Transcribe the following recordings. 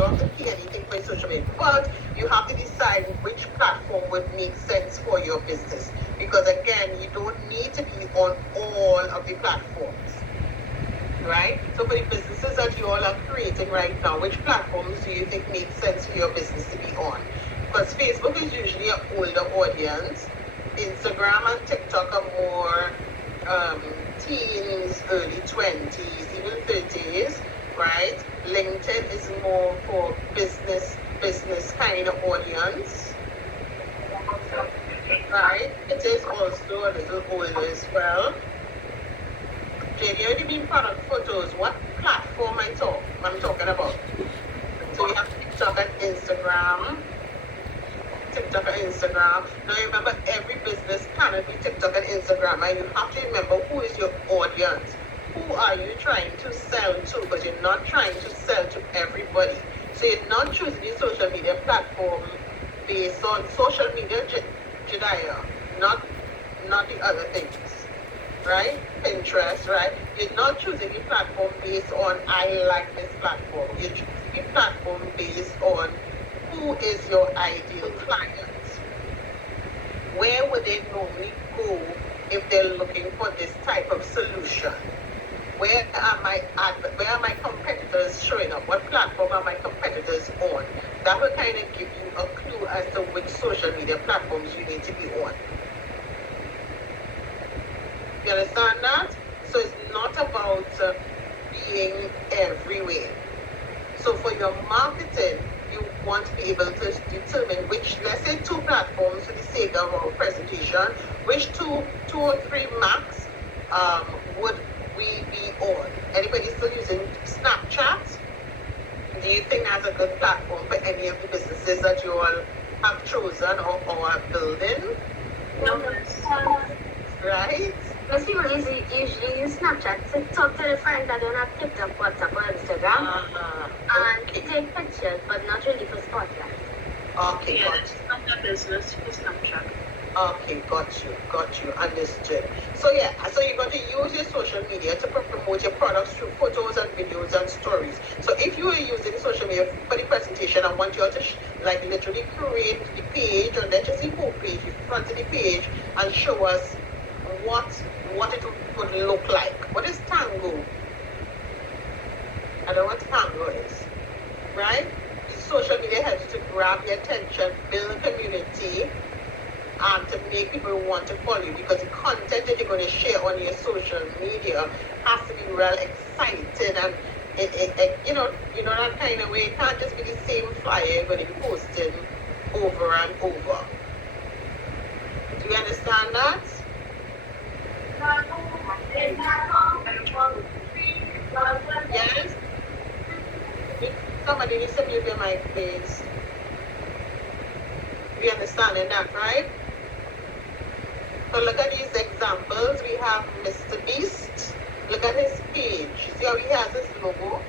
don't have to pay anything for social media, but you have to decide which platform would make sense for your business. Because again, you don't need to be on all of the platforms, right? So for the businesses that you all are creating right now, which platforms do you think make sense for your business to be on? Because Facebook is usually an older audience. Instagram and TikTok are more teens, early 20s, even 30s, right? LinkedIn is more for business kind of audience, right? It is also a little older as well. Jenny, what do you mean product photos? What platform I'm talking about? So we have TikTok and Instagram. TikTok and Instagram. Now remember, every business cannot be TikTok and Instagram, and you have to remember who is your audience. Who are you trying to sell to? Because you're not trying to sell to everybody. So you're not choosing your social media platform based on social media Jediah, not the other things, right? Pinterest, right? You're not choosing your platform based on I like this platform. You're choosing your platform based on who is your ideal client. Where would they normally go if they're looking for this type of solution? Where are my competitors showing up? What platform are my competitors on? That will kind of give you a clue as to which social media platforms you need to be on. You understand that? So it's not about being everywhere. So for your marketing, you want to be able to determine which, let's say 2 platforms for the sake of our presentation, which two or three max would we be on? Anybody still using Snapchat? Do you think that's a good platform for any of the businesses that you all have chosen or are building? No. Right? Most people usually use Snapchat to talk to their friends that don't have TikTok, WhatsApp, or Instagram, and take pictures, but not really for spotlight. Okay, yeah, it's not a business for Snapchat. Okay, got you, understood. So yeah, so you're going to use your social media to promote your products through photos and videos and stories. So if you are using social media for the presentation, I want you all to like literally create the page, or let's just see whole page, the front of the page, and show us what it would look like. What is Tango? I don't know what Tango is, right? Social media helps to grab your attention, build a community, and to make people want to follow you, because the content that you're going to share on your social media has to be real exciting, and you know that kind of way. It can't just be the same flyer you're going to be posting over and over. Do you understand that? Yes? Somebody needs to mute your mic, please. We understanding that, right? So look at these examples. We have Mr. Beast. Look at his page. See how he has his logo?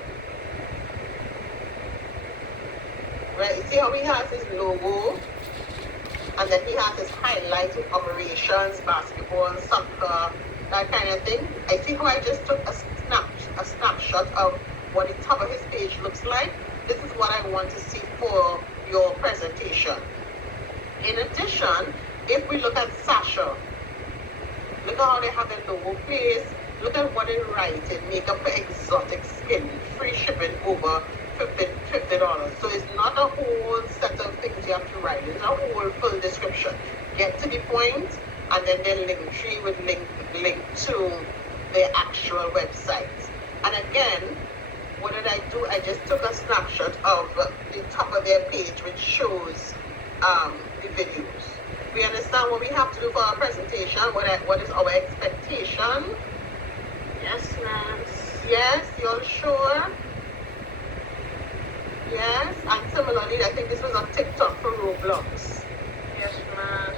Right? You see how he has his logo? And then he has his highlights with operations, basketball, soccer, that kind of thing. I see how I just took a snapshot of what the top of his page looks like. This is what I want to see for your presentation. In addition, if we look at Sasha, look at how they have their logo placed. Look at what they're writing. Makeup for exotic skin, free shipping over $50. So it's not a whole set of things you have to write. It's a whole full description. Get to the point, and then their link tree with link to their actual website. And again, what did I do? I just took a snapshot of the top of their page, which shows the videos. We understand what we have to do for our presentation. What is our expectation? Yes, ma'am. Yes, you're sure? Yes, and similarly, I think this was on TikTok for Roblox. Yes, ma'am.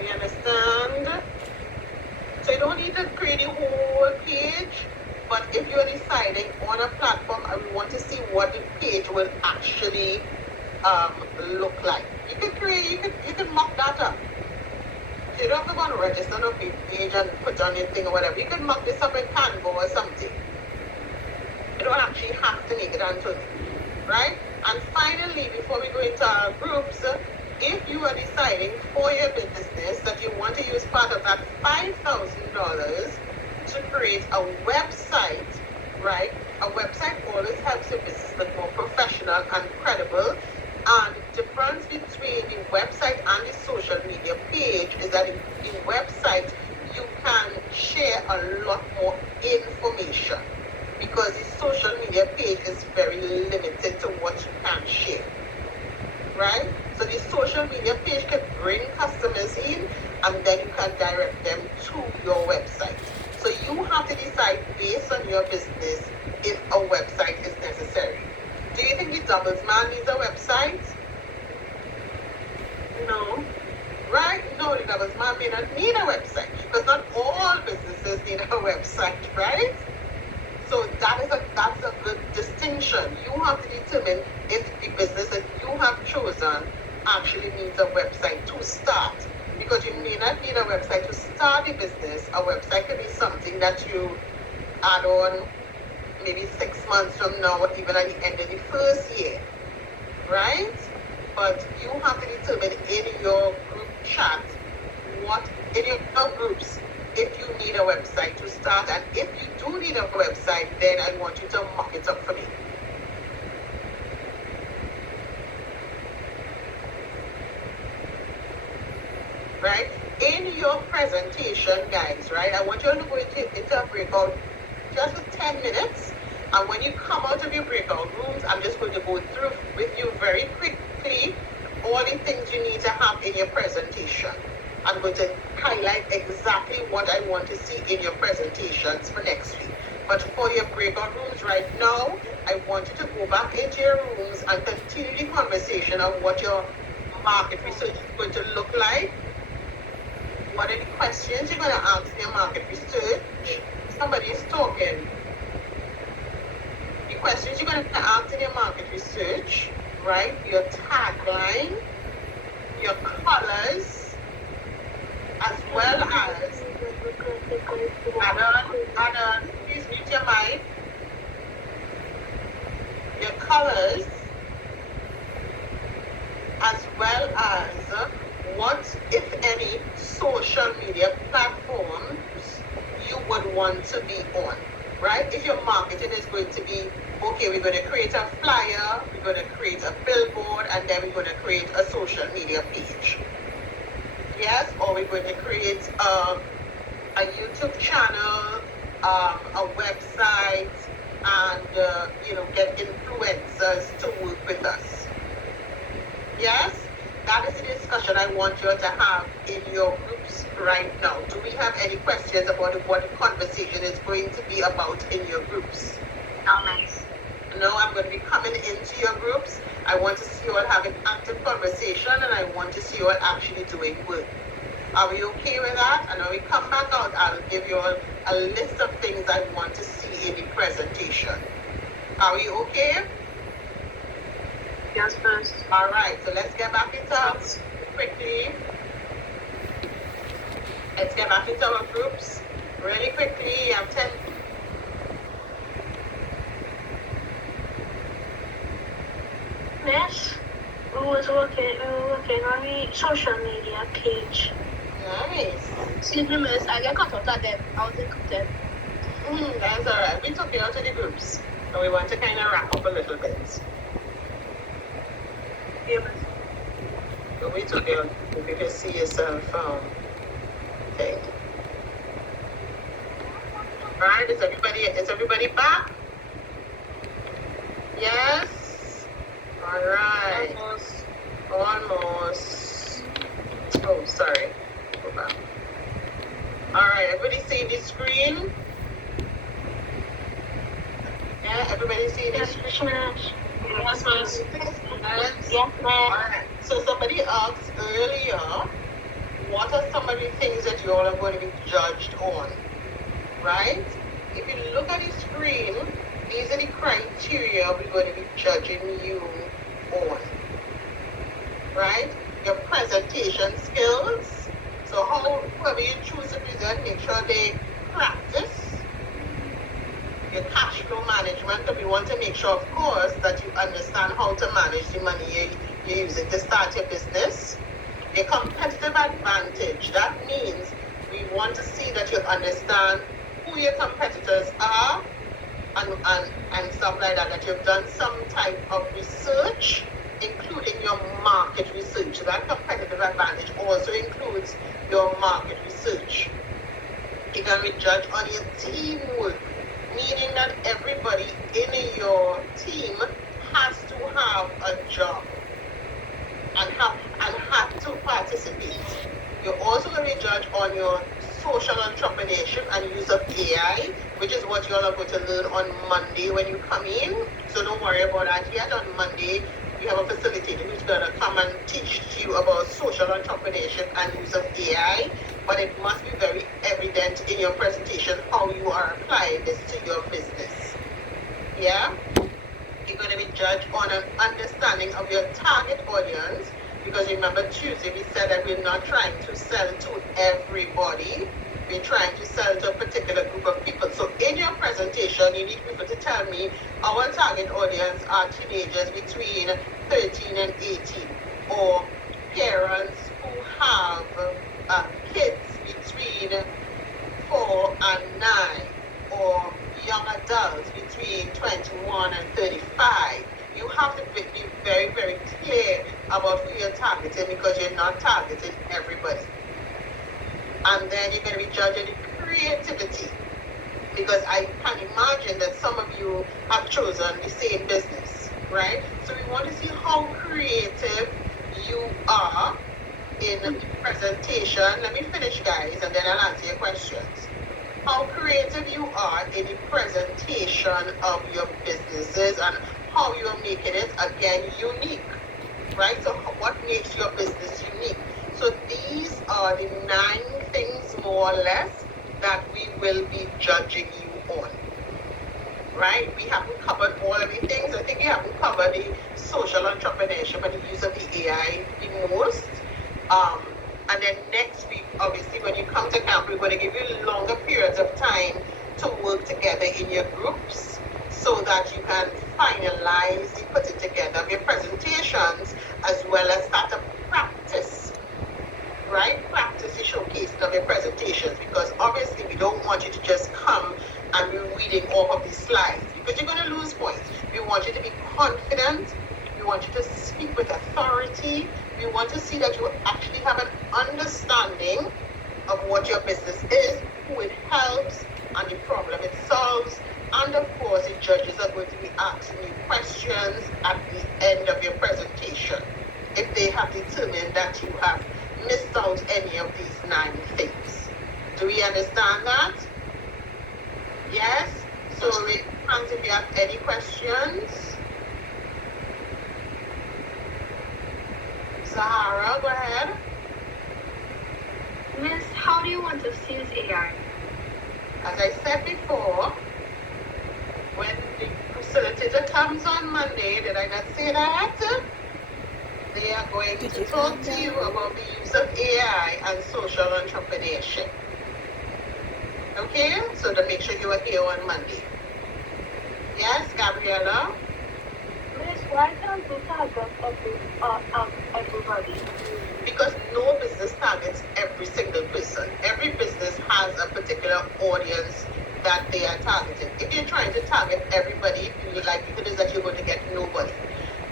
We understand? So you don't need to create a whole page, but if you're deciding on a platform and we want to see what the page will actually look like, you can mock that up. So you don't have to go and register on a page and put on your thing or whatever. You can mock this up in Canva or something. You don't actually have to make it onto it, right? And finally, before we go into our groups, if you are deciding for your business that you want to use part of that $5,000 to create a website, right? A website always helps your business look more professional and credible. And the difference between the website and the social media page is that in the website, you can share a lot more information because the social media page is very limited to what you can share, right? So the social media page can bring customers in and then you can direct them to your website. So you have to decide based on your business if a website is necessary. Do you think the doubles man needs a website? No. Right? No, the doubles man may not need a website because not all businesses need a website, right? So that's a good distinction. You have to determine if the business that you have chosen actually needs a website to start. Because you may not need a website to start a business. A website could be something that you add on maybe 6 months from now or even at the end of the first year, right? But you have to determine in your group chat in your groups if you need a website to start, and if you do need a website, then I want you to mock it up for me. Right? In your presentation, guys, right, I want you to go into a breakout just for 10 minutes. And when you come out of your breakout rooms, I'm just going to go through with you very quickly all the things you need to have in your presentation. I'm going to highlight exactly what I want to see in your presentations for next week. But for your breakout rooms right now, I want you to go back into your rooms and continue the conversation of what your market research is going to look like. What are the questions you're going to ask in your market research? Somebody is talking. The questions you're going to ask in your market research, right? Your tagline, your colors, as well as, Adam, please mute your mic. Your colors, as well as what, if any, social media platforms you would want to be on, right? If your marketing is going to be, okay, we're going to create a flyer, we're going to create a billboard, and then we're going to create a social media page. Yes, or we're going to create a YouTube channel, a website, and get influencers to work with us. Yes, that is the discussion I want you to have in your groups right now. Do we have any questions about what the conversation is going to be about in your groups? Oh, nice. No, I'm going to be coming into your groups. I want to see you all having active conversation, and I want to see you all actually doing work. Are we okay with that? And when we come back out, I'll give you all a list of things I want to see in the presentation. Are we okay? Yes, first. All right, so let's get back into our groups quickly. Let's get back into our groups really quickly. I'm 10. Yes, we were working on the social media page. Nice. Excuse me, miss. I get cut out of them. I was included. That's all right. We took you out of the groups, so we want to kind of wrap up a little bit. Yeah, miss. So we took you out. If you can see yourself, thing. All right. Is everybody back? Yes. All right. Almost. Oh, sorry. Go back. All right, everybody see the screen? Yeah, everybody see the screen? Yes, miss. Yes, All ma'am. right. So somebody asked earlier, what are some of the things that you all are going to be judged on? Right? If you look at the screen, these are the criteria we're going to be judging you on. Right? Your presentation skills. So whoever you choose to present, make sure they practice. your cash flow management. We want to make sure, of course, that you understand how to manage the money you're using to start your business. Your competitive advantage, that means we want to see that you understand who your competitors are and stuff like that, that you've done some type of research, including your market research. So that competitive advantage also includes your market research. You're going to be judged on your teamwork, meaning that everybody in your team has to have a job and have to participate. You're also going to be judged on your social entrepreneurship and use of AI, which is what you're all going to learn on Monday when you come in. So don't worry about that yet. On Monday, we have a facilitator who's going to come and teach you about social entrepreneurship and use of AI. But it must be very evident in your presentation how you are applying this to your business. Yeah? You're going to be judged on an understanding of your target audience, because remember Tuesday we said that we're not trying to sell to everybody. We're trying to sell to a particular group of people. So in your presentation, you need people to tell me our target audience are teenagers between 13 and 18, or parents who have kids between 4 and 9, or young adults between 21 and 35. You have to be very, very clear about who you're targeting, because you're not targeting everybody. And then you're going to be judging the creativity, because I can imagine that some of you have chosen the same business, right? So we want to see how creative you are in the presentation. Let me finish, guys, and then I'll answer your questions. How creative you are in the presentation of your businesses and how you're making it, again, unique, right? So what makes your business unique? So these are the 9 things, more or less, that we will be judging you on, right? We haven't covered all of the things. I think we haven't covered the social entrepreneurship and the use of the AI the most. And then next week, obviously, when you come to camp, we're going to give you longer periods of time to work together in your groups so that you can finalize the putting together of your presentations, as well as start to practice, right? Practice the showcasing of your presentations, because obviously we don't want you to just come and be reading all of these slides, because you're going to lose points. We want you to be confident. We want you to speak with authority. We want to see that you actually have an understanding of what your business is, who it helps, and the problem it solves. And of course, the judges are going to be asking you questions at the end of your presentation if they have determined that you have missed out any of these 9 things. Do we understand that? Yes? So raise your hands if you have any questions. Sahara, go ahead. Miss, how do you want us to use AI? As I said before, when the facilitator comes on Monday, did I not say that? They are going to talk to you about the use of AI and social entrepreneurship. Okay? So to make sure you are here on Monday. Yes, Gabriella? Miss, why can't we target everybody? Because no business targets every single person. Every business has a particular audience that they are targeting. If you're trying to target everybody, the likelihood is that you're going to get nobody.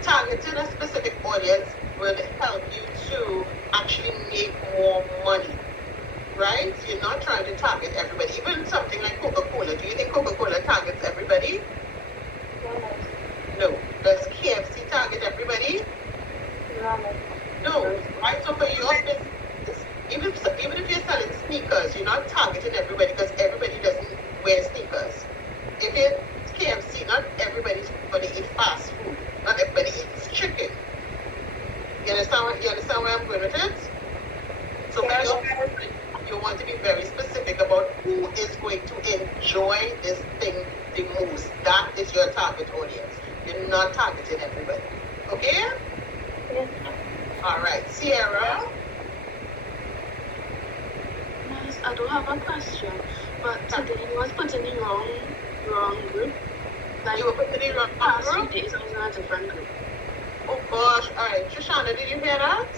Targeting a specific audience will help you to actually make more money, right? You're not trying to target everybody. Even something like Coca-Cola. Do you think Coca-Cola targets everybody? No. Does KFC target everybody? No. Right? So for your business, even if you're selling sneakers, you're not targeting everybody, because everybody doesn't wear sneakers. If it's KFC, not everybody's going to eat fast food. Not everybody eats chicken. You understand where I'm going with it? So you want to be very specific about who is going to enjoy this thing the most. That is your target audience. You're not targeting everybody. Okay? Yes. All right. Sierra? Miss, I don't have a question, but today was put in the wrong wrong group. Like, You were put in the wrong past few group? days, I was in a different group. Oh gosh, alright. Shoshana, did you hear that?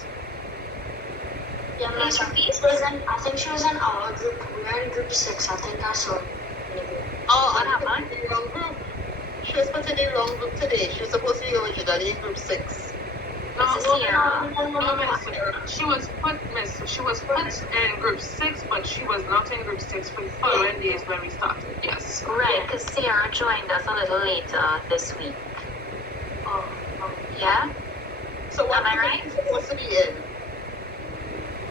Yeah, Please repeat. I think she was in our group. We were in group 6. I think I saw. Oh, What and you put happened? in the wrong group. She was put in the wrong group today. She was supposed to be originally in group 6. This is Sierra. No, Miss, she was put in group 6, but she was not in group 6 for the following days when we started. Yes. Right, because Sierra joined us a little later this week. Oh, Yeah? So what Am I group right? are you supposed to be in?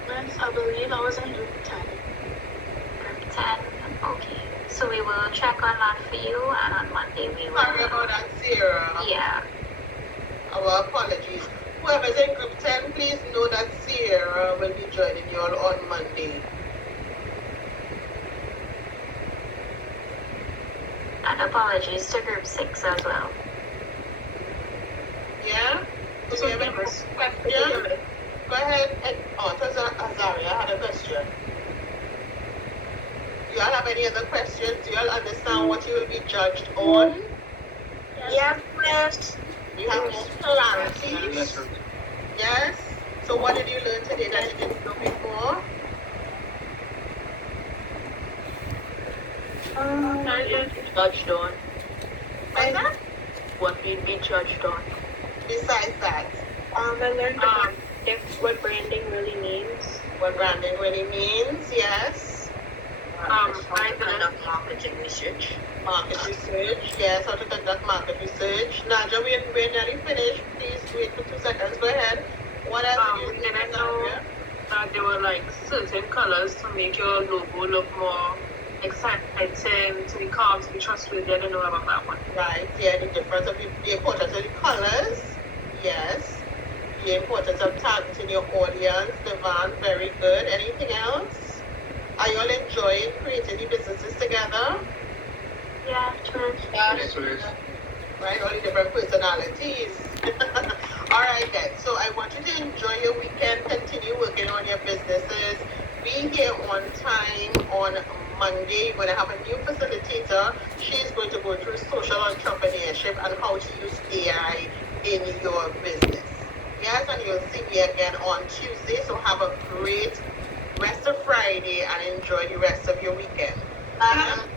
Miss, I believe I was in group 10. Group 10. Okay. So we will check on that for you, and on Monday we will. Sorry about that, Sierra. Yeah. Our apologies. Whoever's in group 10, please know that Sierra will be joining you all on Monday. And apologies to group 6 as well. Yeah? Do we have any questions? Go ahead. Oh, it was Azaria had a question. Do you all have any other questions? Do you all understand what you will be judged on? Yes, miss. You have more clarity? Yes? So what did you learn today that you didn't know before? Judged on. What's that? What we'd be judged on. Besides that, I learned what branding really means. what branding really means, yes. I didn't. Marketing research. Market research, yes, how to conduct market research. Naja, we're nearly finished. Please wait for 2 seconds. Go ahead. What else We did you didn't learn, know Azaria? that there were like certain colors to make your logo look more exciting to the cars, to be trustworthy. I didn't know about that one. Right, yeah, the difference of the importance of the colors, yes. The importance of targeting your audience, Devon, very good. Anything else? Are you all enjoying creating the businesses together? Yeah, true. Right, all the different personalities. All right, guys. So I want you to enjoy your weekend, continue working on your businesses. Be here on time on Monday. You're going to have a new facilitator. She's going to go through social entrepreneurship and how to use AI in your business. Yes, and you'll see me again on Tuesday. So have a great rest of Friday and enjoy the rest of your weekend.